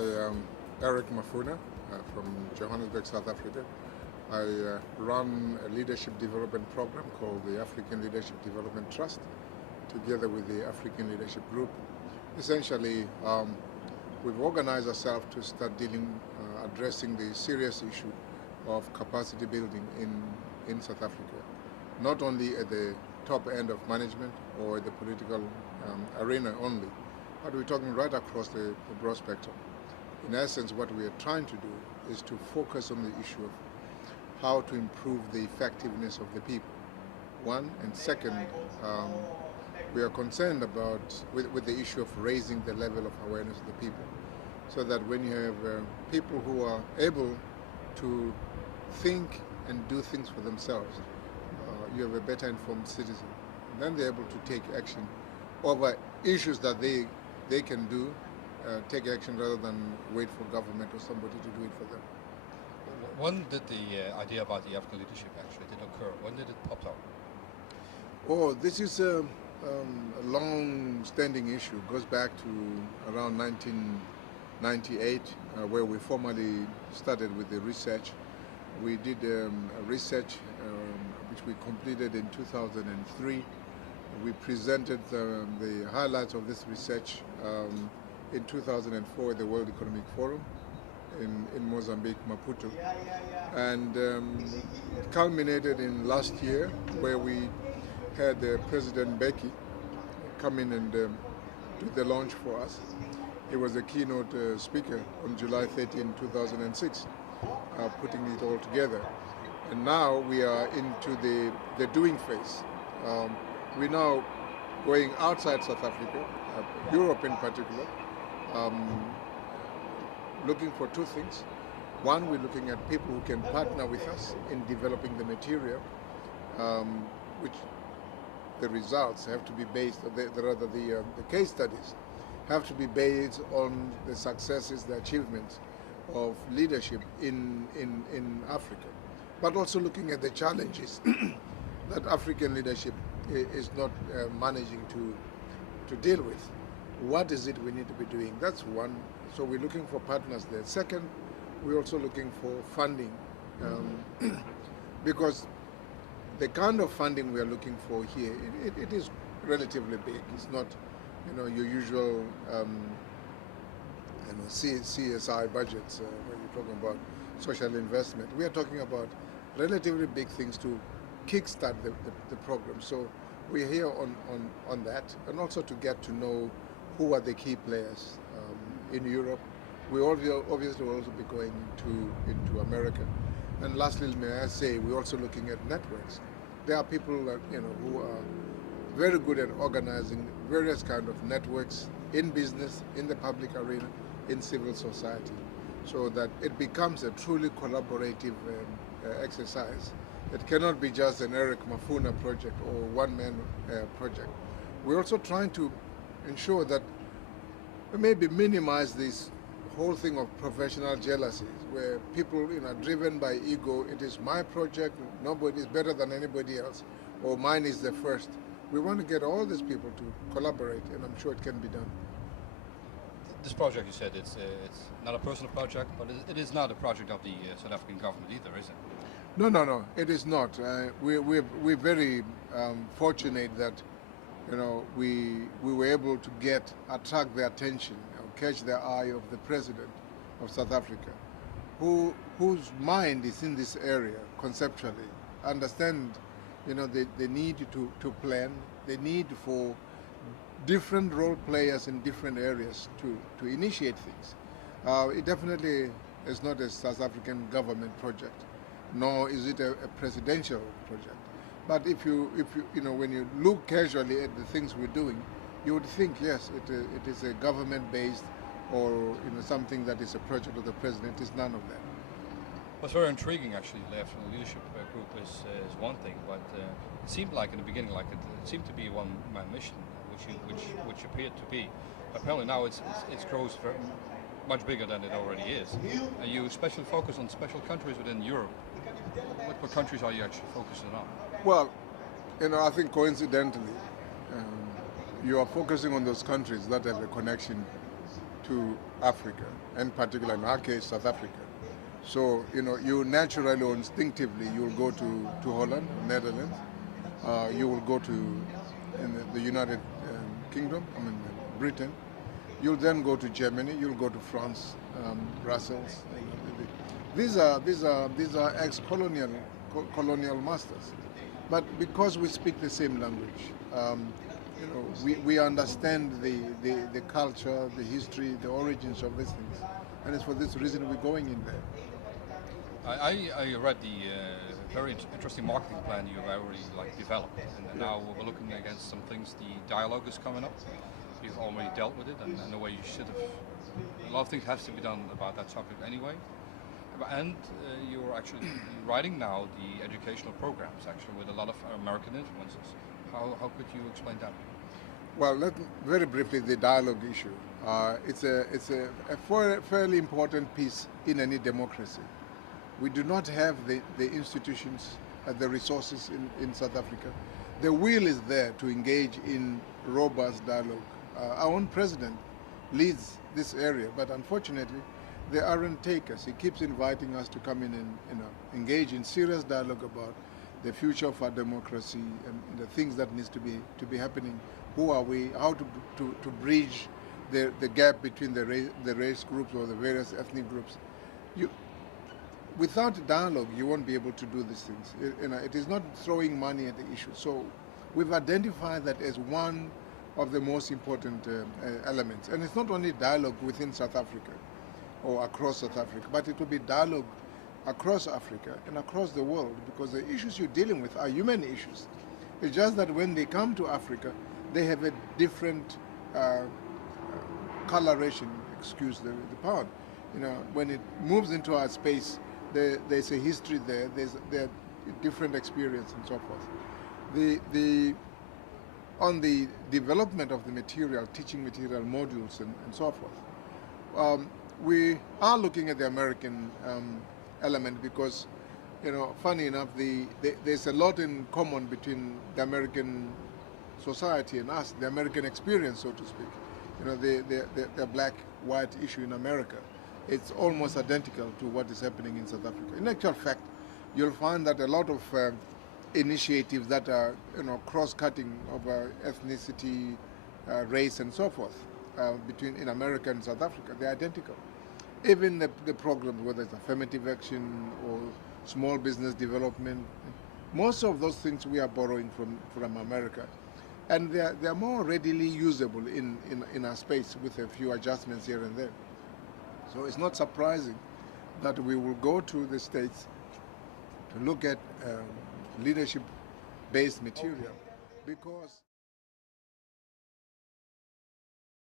am Eric Mafuna from Johannesburg, South Africa. I run a leadership development program called the African Leadership Development Trust, together with the African Leadership Group. Essentially, we've organized ourselves to start addressing the serious issue of capacity building in South Africa, not only at the top end of management or the political arena only, but we're talking right across the broad spectrum. In essence, what we are trying to do is to focus on the issue of how to improve the effectiveness of the people, one, and second, we are concerned with the issue of raising the level of awareness of the people, so that when you have people who are able to think and do things for themselves, you have a better informed citizen. And then they're able to take action over issues that they can do, take action rather than wait for government or somebody to do it for them. When did the idea about the African leadership actually occur? When did it pop up? Oh, this is a long-standing issue. It goes back to around 1998, where we formally started with the research. We did a research which we completed in 2003. We presented the highlights of this research in 2004 at the World Economic Forum in Mozambique, Maputo. And it culminated in last year, where we had President Mbeki come in and do the launch for us. He was the keynote speaker on July 13, 2006, putting it all together. And now we are into the doing phase. We're now going outside South Africa, Europe in particular, looking for two things. One, we're looking at people who can partner with us in developing the material, which the results have to be based, the case studies have to be based on the successes, the achievements of leadership in Africa, but also looking at the challenges that African leadership is not managing to deal with. What is it we need to be doing? That's one. So we're looking for partners there. Second, we're also looking for funding, because the kind of funding we are looking for here, it is relatively big. It's not, your usual CSI budgets when you're talking about social investment. We are talking about relatively big things to kickstart the program. So we're here on that, and also to get to know who are the key players in Europe. We obviously will also be going into America. And lastly, may I say, we're also looking at networks. There are people that, who are very good at organizing various kind of networks in business, in the public arena, in civil society, so that it becomes a truly collaborative exercise. It cannot be just an Eric Mafuna project or one-man project. We're also trying to ensure that we maybe minimize this whole thing of professional jealousies, where people are driven by ego. It is my project, nobody is better than anybody else, or mine is the first. We want to get all these people to collaborate, and I'm sure it can be done. This project, you said, it's not a personal project, but it is not a project of the South African government either, is it? No, it is not. We're very fortunate that we were able to attract the attention, catch the eye of the President of South Africa, whose mind is in this area conceptually, understand the need to plan, the need for different role players in different areas to initiate things. It definitely is not a South African government project, nor is it a presidential project. But if you when you look casually at the things we're doing, you would think, yes, it is a government-based or something that is a project of the president. It's none of that. What's very intriguing, actually, the African Leadership Group is one thing, but it seemed like in the beginning, like it seemed to be a one-man mission, which appeared to be. Apparently now it's grows very much bigger than it already is. And you especially focus on special countries within Europe. What countries are you actually focusing on? Well, I think coincidentally, you are focusing on those countries that have a connection to Africa, and particularly in our case, South Africa. So, you naturally or instinctively, you'll go to Holland, Netherlands, you will go to the United Kingdom, Britain. You'll then go to Germany, you'll go to France, Brussels. These are ex-colonial masters. But because we speak the same language, we understand the culture, the history, the origins of these things. And it's for this reason we're going in there. I read the very interesting marketing plan you've already developed, and now we're looking against some things. The dialogue is coming up. You've already dealt with it, and in a way you should have. A lot of things have to be done about that topic anyway. And you're actually writing now the educational programs, actually, with a lot of American influences. How could you explain that? Well, very briefly, the dialogue issue. It's a fairly important piece in any democracy. We do not have the institutions, the resources in South Africa. The will is there to engage in robust dialogue. Our own president leads this area, but unfortunately, they aren't takers. He keeps inviting us to come in and engage in serious dialogue about the future of our democracy and the things that needs to be happening. Who are we? How to bridge the gap between the race groups or the various ethnic groups. Without dialogue, you won't be able to do these things. It is not throwing money at the issue. So we've identified that as one of the most important elements. And it's not only dialogue within South Africa or across South Africa, but it will be dialogue across Africa and across the world, because the issues you're dealing with are human issues. It's just that when they come to Africa, they have a different coloration, excuse the pound. When it moves into our space, there's a history there, there's different experience and so forth. On the development of the material, teaching material modules and so forth, we are looking at the American element because, funny enough, there's a lot in common between the American society and us, the American experience, so to speak. The black-white issue in America, it's almost identical to what is happening in South Africa. In actual fact, you'll find that a lot of initiatives that are cross-cutting of ethnicity, race, and so forth in America and South Africa, they're identical. Even the programs, whether it's affirmative action or small business development, most of those things we are borrowing from America. And they're more readily usable in our space with a few adjustments here and there. So it's not surprising that we will go to the States to look at leadership-based material, because